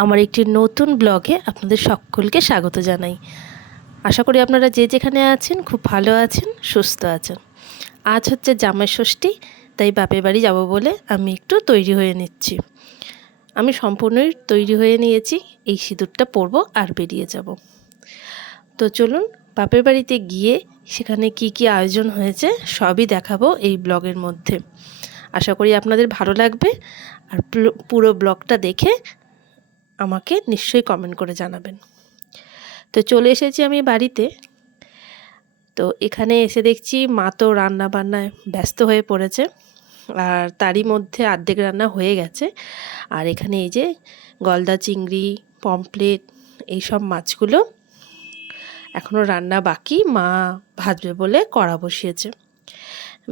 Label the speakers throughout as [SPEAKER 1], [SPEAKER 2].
[SPEAKER 1] আমার একটি নতুন ব্লগে আপনাদের সকলকে স্বাগত জানাই। আশা করি আপনারা যে যেখানে আছেন, খুব ভালো আছেন, সুস্থ আছেন। আজ হচ্ছে জামাই ষষ্ঠী, তাই বাপের বাড়ি যাব বলে আমি একটু তৈরি হয়ে নিচ্ছি। আমি সম্পূর্ণই তৈরি হয়ে নিয়েছি, এই সিঁদুরটা পরব আর বেরিয়ে যাব। তো চলুন, বাপের বাড়িতে গিয়ে সেখানে কি কি আয়োজন হয়েছে সবই দেখাবো এই ব্লগের মধ্যে। আশা করি আপনাদের ভালো লাগবে, আর পুরো- পুরো ব্লগটা দেখে আমাকে নিশ্চয়ই কমেন্ট করে জানাবেন। তো চলে এসেছি আমি বাড়িতে। তো এখানে এসে দেখছি মা তো রান্না বান্নায় ব্যস্ত হয়ে পড়েছে। আর তারই মধ্যে অর্ধেক রান্না হয়ে গেছে। আর এখানে এই যে গলদা চিংড়ি পমপ্লেট এইসব মাছগুলো এখনও রান্না বাকি। মা ভাজবে বলে কড়া বসিয়েছে।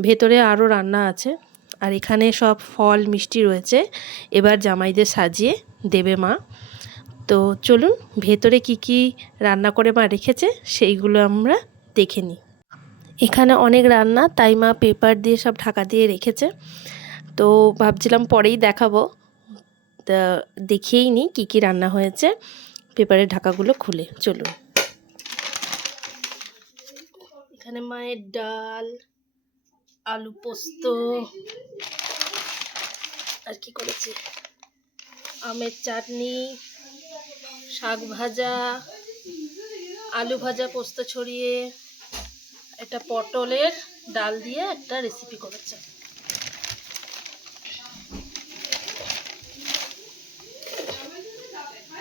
[SPEAKER 1] ভেতরে আরও রান্না আছে। আর এখানে সব ফল, মিষ্টি রয়েছে। এবার জামাইদের সাজিয়ে দেবে মা। তো চলুন, ভেতরে কি কি রান্না করে মা রেখেছে, সেইগুলো আমরা দেখে নিই। এখানে অনেক রান্না, তাই মা পেপার দিয়ে সব ঢাকা দিয়ে রেখেছে। তো ভাবছিলাম পরেই দেখাবো। তা দেখিয়েই নিই কী কী রান্না হয়েছে পেপারের ঢাকাগুলো খুলে। চলুন। এখানে মায়ের ডাল আলু পোস্ত। আর কি করেছি? আমের চাটনি, শাক ভাজা, আলু ভাজা, পোস্ত ছড়িয়ে, একটা পটলের ডাল দিয়ে একটা রেসিপি করেছে।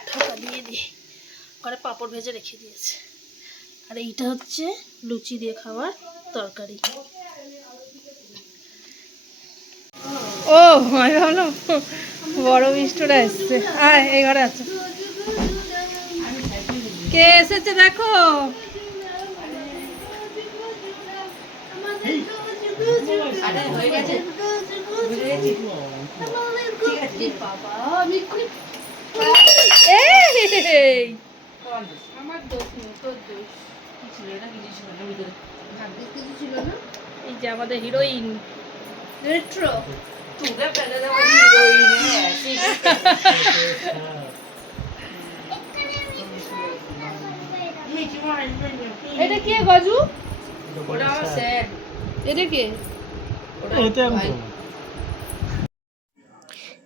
[SPEAKER 1] ঢাকা দিয়ে করে পাঁপড় ভেজে রেখে দিয়েছে। আর এইটা হচ্ছে লুচি দিয়ে খাওয়ার তরকারি। ও, আমি ভাবলাম, বড় মিষ্টরা এসছে। আয়, এই ঘরে আছে। কে এসেছে দেখো? এই! এই যে আমাদের হিরোইন। রেট্রো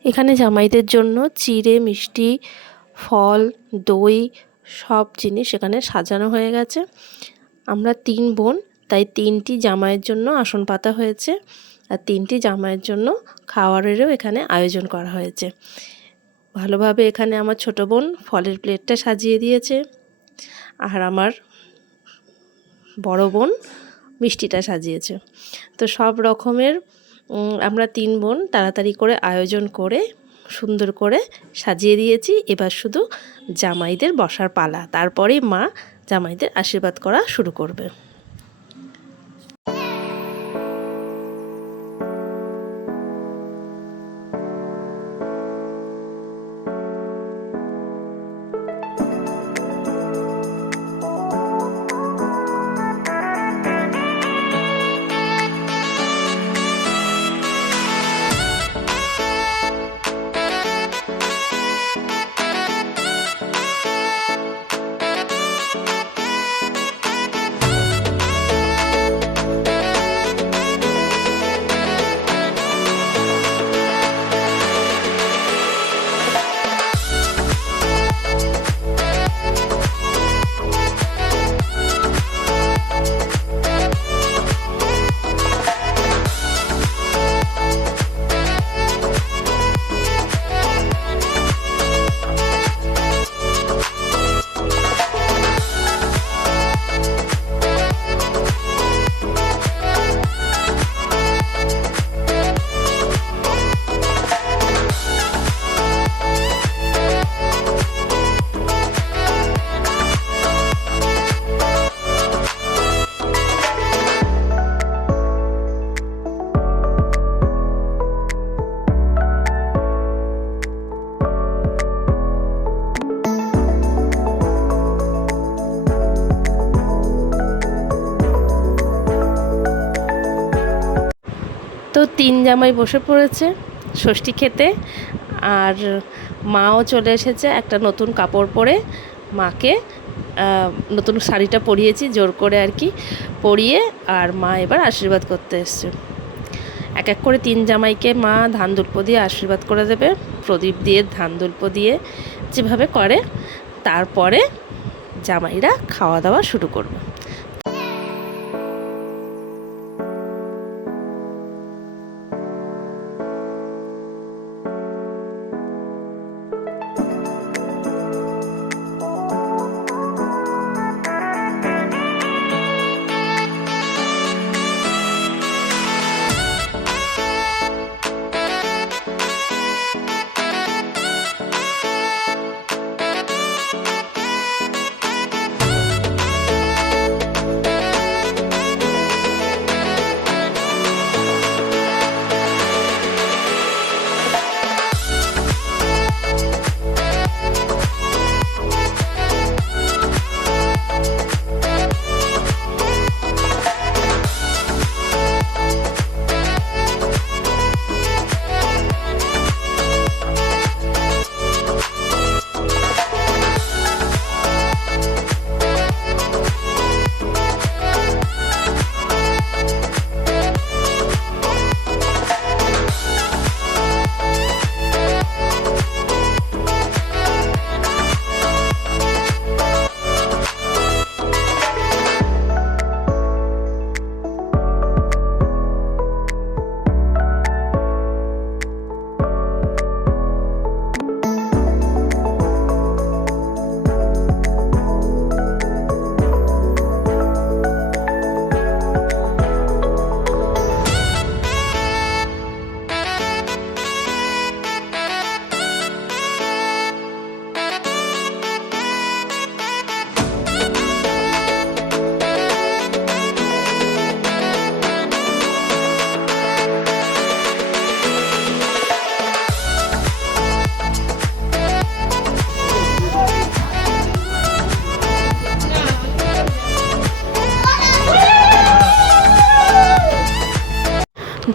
[SPEAKER 1] এখানে জামাইদের জন্য চিড়ে, মিষ্টি, ফল, দই, সব জিনিস এখানে সাজানো হয়ে গেছে। আমরা তিন বোন, তাই তিনটি জামাইয়ের জন্য আসন পাতা হয়েছে। আর তিনটি জামাইয়ের জন্য খাওয়ারেরও এখানে আয়োজন করা হয়েছে। ভালোভাবে এখানে আমার ছোট বোন ফলের প্লেটটা সাজিয়ে দিয়েছে আর আমার বড় বোন মিষ্টিটা সাজিয়েছে। তো সব রকমের আমরা তিন বোন তাড়াতাড়ি করে আয়োজন করে, সুন্দর করে সাজিয়ে দিয়েছি। এবার শুধু জামাইদের বসার পালা। তারপরে মা জামাইদের আশীর্বাদ করা শুরু করবে। তো তিন জামাই বসে পড়েছে ষষ্ঠী খেতে। আর মাও চলে এসেছে একটা নতুন কাপড় পরে মাকে নতুন শাড়িটা পরিয়েছি জোর করে আর কি পরিয়ে, আর মা এবার আশীর্বাদ করতে এসছে। এক এক করে তিন জামাইকে মা ধান দুল্প দিয়ে আশীর্বাদ করে দেবে, প্রদীপ দিয়ে ধান দুল্প দিয়ে যেভাবে করে, তারপরে জামাইরা খাওয়া দাওয়া শুরু করবে।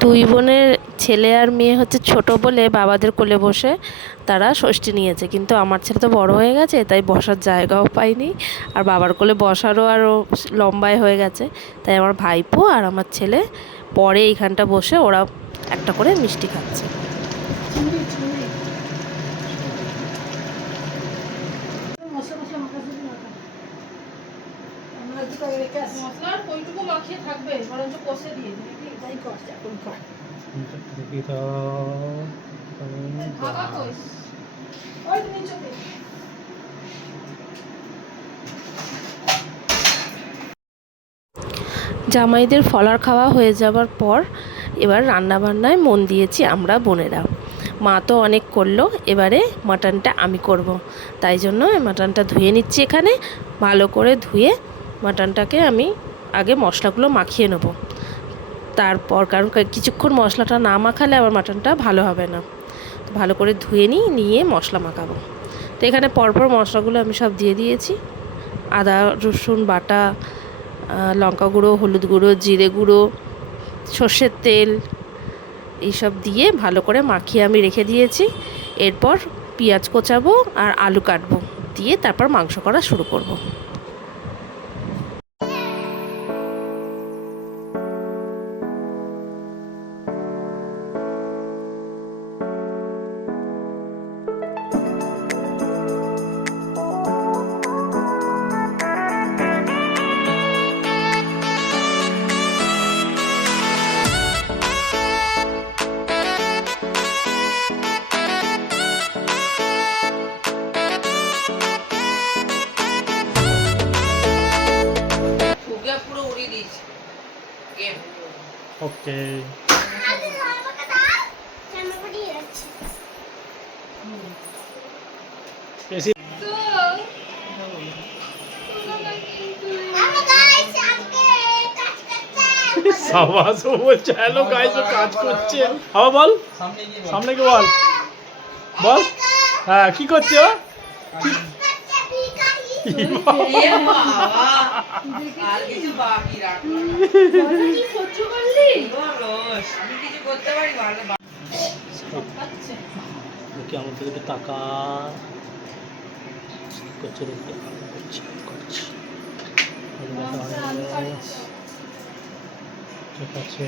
[SPEAKER 1] দুই বোনের ছেলে আর মেয়ে হচ্ছে ছোট বলে বাবাদের কোলে বসে তারা ষষ্ঠী নিয়েছে। কিন্তু আমার ছেলে তো বড় হয়ে গেছে, তাই বসার জায়গাও পাইনি। আর বাবার কোলে বসারও আরও লম্বায় হয়ে গেছে। তাই আমার ভাইপো আর আমার ছেলে পরে এইখানটা বসে ওরা একটা করে মিষ্টি খাচ্ছে
[SPEAKER 2] মশলার ওইটুকু মাখিয়ে থাকবে বরঞ্চ কষে দিয়ে দিবি তাই কর এখন কর।
[SPEAKER 1] জামাইদের ফলার খাওয়া হয়ে যাওয়ার পর এবার রান্নাবান্নায় মন দিয়েছি আমরা বোনেরা। মা তো অনেক করল এবারে মাটনটা আমি করব। তাই জন্য মাটনটা ধুয়ে নিচ্ছি এখানে। ভালো করে ধুয়ে মাটনটাকে আমি আগে মশলাগুলো মাখিয়ে নেব। তারপর কারণ কিছুক্ষণ মশলাটা না মাখালে আবার মাটনটা ভালো হবে না। ভালো করে ধুয়ে নিই, নিয়ে মশলা মাখাবো। তো এখানে পরপর মশলাগুলো আমি সব দিয়ে দিয়েছি। আদা, রসুন, বাটা লঙ্কা গুঁড়ো, হলুদ গুঁড়ো, জিরে গুঁড়ো, সর্ষের তেল, এইসব দিয়ে ভালো করে মাখিয়ে আমি রেখে দিয়েছি। এরপর পেঁয়াজ কোচাবো আর আলু কাটবো দিয়ে তারপর মাংস করা শুরু করব।
[SPEAKER 3] এসি সাবাস ও বলছে হ্যালো গাইস ও কাজ করছে। আবার বল সামনে কি বল। বল। হ্যাঁ কি করছে ও?
[SPEAKER 4] বাবা
[SPEAKER 3] করছে করছি করছি। ঠিক আছে।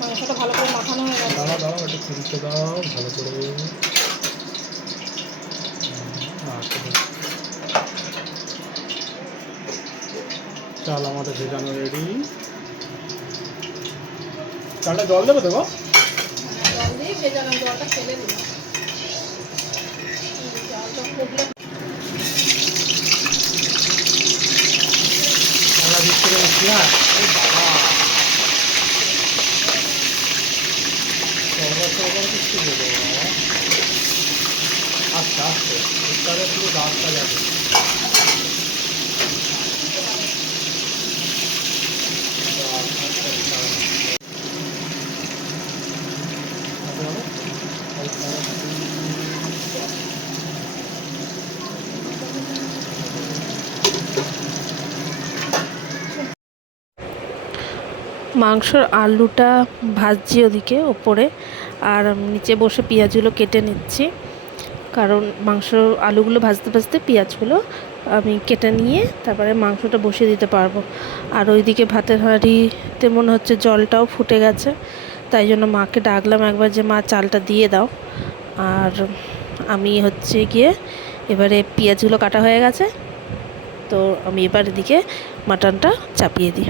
[SPEAKER 2] মাংসটা ভালো করে মাখানো হয়ে গেছে।
[SPEAKER 3] দাঁড়া দাঁড়াও একটু খুলতে দাও ভালো করে আচ্ছা, বেশ। চাল আমাদের ভেজানো রেডি চালটা জল দেবো দেবো বাবা। আস্তে আস্তে পুরো রাস্তা যাবে।
[SPEAKER 1] মাংসর আলুটা ভাজছি ওদিকে ওপরে, আর নিচে বসে পেঁয়াজগুলো কেটে নিচ্ছি। কারণ মাংস আলুগুলো ভাজতে ভাজতে পেঁয়াজগুলো আমি কেটে নিয়ে তারপরে মাংসটা বসিয়ে দিতে পারব। আর ওইদিকে ভাতের হাঁড়িতে মনে হচ্ছে জলটাও ফুটে গেছে, তাই জন্য মাকে ডাকলাম একবার যে, মা, চালটা দিয়ে দাও। আর আমি হচ্ছে গিয়ে এবারে পেঁয়াজগুলো কাটা হয়ে গেছে, তো আমি এবার এদিকে মাটনটা চাপিয়ে দিই।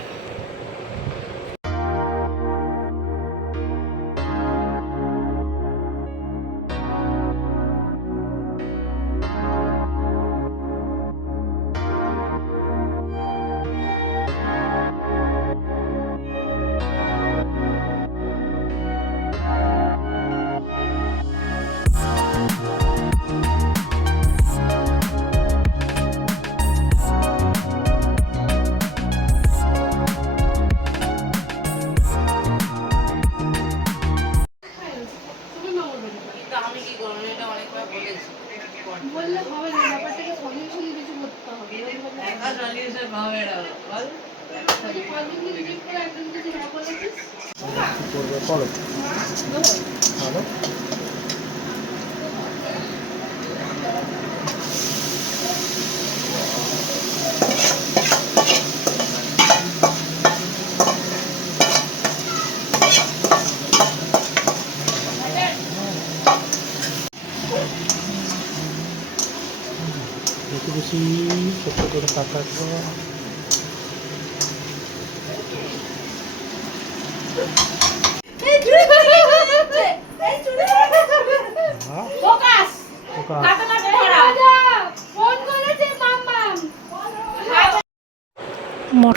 [SPEAKER 3] ভালো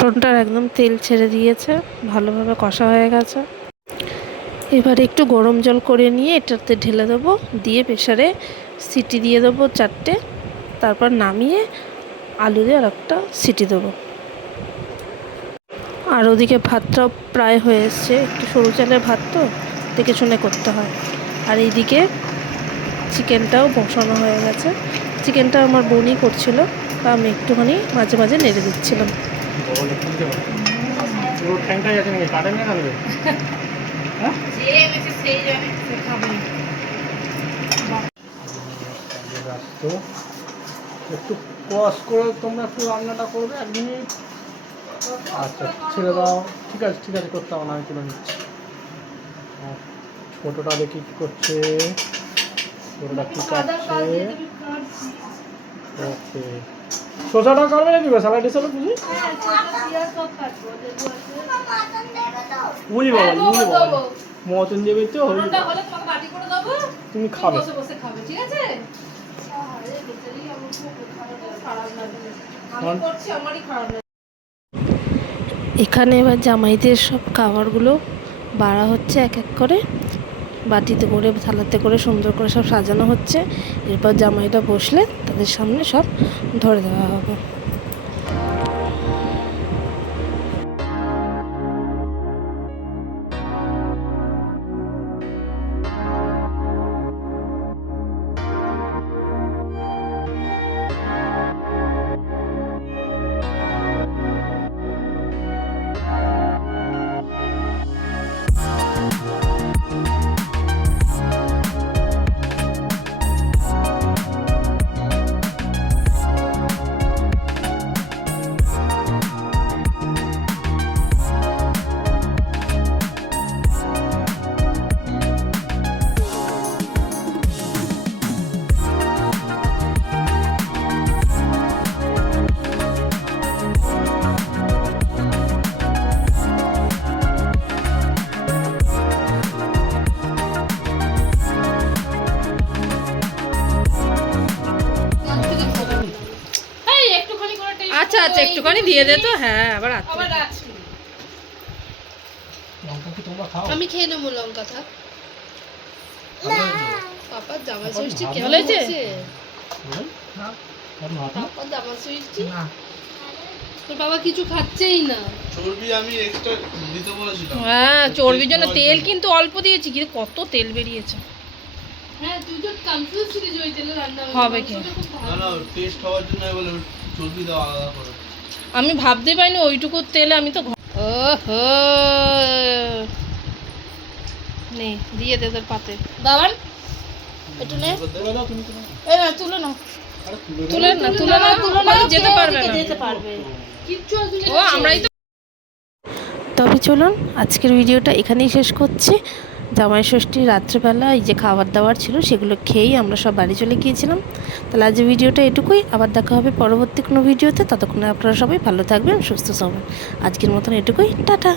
[SPEAKER 1] মটনটার একদম তেল ছেড়ে দিয়েছে, ভালোভাবে কষা হয়ে গেছে। এবারে একটু গরম জল করে নিয়ে এটাতে ঢেলে দেবো, দিয়ে প্রেশারে সিটি দিয়ে দেবো চারটে, তারপর নামিয়ে আলু দিয়ে আর একটা সিটি দেবো। আর ওদিকে ভাতটাও প্রায় হয়ে এসছে, একটু সরু চালের ভাত তো দেখে শুনে করতে হয়। আর এইদিকে চিকেনটাও বসানো হয়ে গেছে। চিকেনটা আমার বোনই করছিল, তা আমি একটুখানি মাঝে মাঝে নেড়ে দিচ্ছিলাম।
[SPEAKER 3] বলে তুলতে পারো পুরো ঠ্যাংটাই আছে নাকি কাটেন না কাটবে
[SPEAKER 4] যে গেছে সেই জানে
[SPEAKER 3] ব্যস্ত একটু কস করে তোমরা একটু রান্নাটা করবে এক মিনিট আচ্ছা ছেড়ে দাও ঠিক আছে ঠিক আছে করতে হবে না আমি তুলে নিচ্ছি ছোটোটা দেখি কী করছে। ছোটোটা কী কাটছি ওকে শসাটা করবে নাকি স্যালাড বুঝি
[SPEAKER 2] হ্যাঁ
[SPEAKER 3] বাবা
[SPEAKER 2] হ্যাঁ,
[SPEAKER 3] বাবা। মতন দেবে। তো হলি
[SPEAKER 2] ওটা তোমাকে বাটি করে দেবো।
[SPEAKER 3] তুমি খাবে।
[SPEAKER 2] বসে বসে খাবে ঠিক আছে? আরে বেচারি আমার খুব খারাপ লাগে। আমি
[SPEAKER 3] কারণ-
[SPEAKER 2] করছি আমারই খারাপ লাগে।
[SPEAKER 1] এখানে এবার জামাইদের সব খাবারগুলো বাড়া হচ্ছে এক এক করে। বাটিতে করে, থালাতে করে সুন্দর করে সব সাজানো হচ্ছে। এরপর জামাইটা বসলে তাদের সামনে সব ধরে দেওয়া হবে।
[SPEAKER 2] একটুখানি দিয়ে দে তো হ্যাঁ আবার রাত্রে
[SPEAKER 4] আবার রাত্রি
[SPEAKER 3] লঙ্কা কি তোমরা খাও?
[SPEAKER 2] আমি খেয়ে নেব লঙ্কা থাক। পাপার জামাই ষষ্ঠী কেমন হয়েছে? পাপার জামাই ষষ্ঠী?
[SPEAKER 3] না।
[SPEAKER 2] তোর বাবা কিছু খাচ্ছেই না।
[SPEAKER 5] চর্বি আমি এক্সট্রা দিতে বলেছিলাম।
[SPEAKER 2] হ্যাঁ চর্বির জন্য তেল কিন্তু অল্প দিয়েছি কিন্তু কত তেল বেরিয়েছে।
[SPEAKER 4] হ্যাঁ তুই তো কনফিউজ ছিলি যে ওই তেলে রান্না
[SPEAKER 2] হবে কি?
[SPEAKER 5] না না টেস্ট হওয়ার জন্য বলে চর্বি দেওয়া আলাদা করে।
[SPEAKER 2] আমি ভাবতে পারিনি ওইটুকু তেলে আমি তো ওহো। নে দিয়ে দে তোর পাতে। বাবান একটু নে।
[SPEAKER 3] তুলে
[SPEAKER 2] না তুলে নাও।
[SPEAKER 3] তুলে
[SPEAKER 2] না তুলে না তুলে না যেতে পারবে না।
[SPEAKER 1] যেতে পারবে।
[SPEAKER 4] কিচ্ছু
[SPEAKER 2] ও আমরাই তো
[SPEAKER 1] তবে চলুন আজকের ভিডিওটা এখানেই শেষ করছি। জামাই ষষ্ঠী রাত্রেবেলা এই যে খাবার দাবার ছিল, সেগুলো খেয়েই আমরা সব বাড়ি চলে গিয়েছিলাম। তাহলে আজ ভিডিওটা এটুকুই। আবার দেখা হবে পরবর্তী কোনো ভিডিওতে। ততক্ষণে আপনারা সবাই ভালো থাকবেন, সুস্থ সবেন আজকের মতন এটুকুই। টাটা!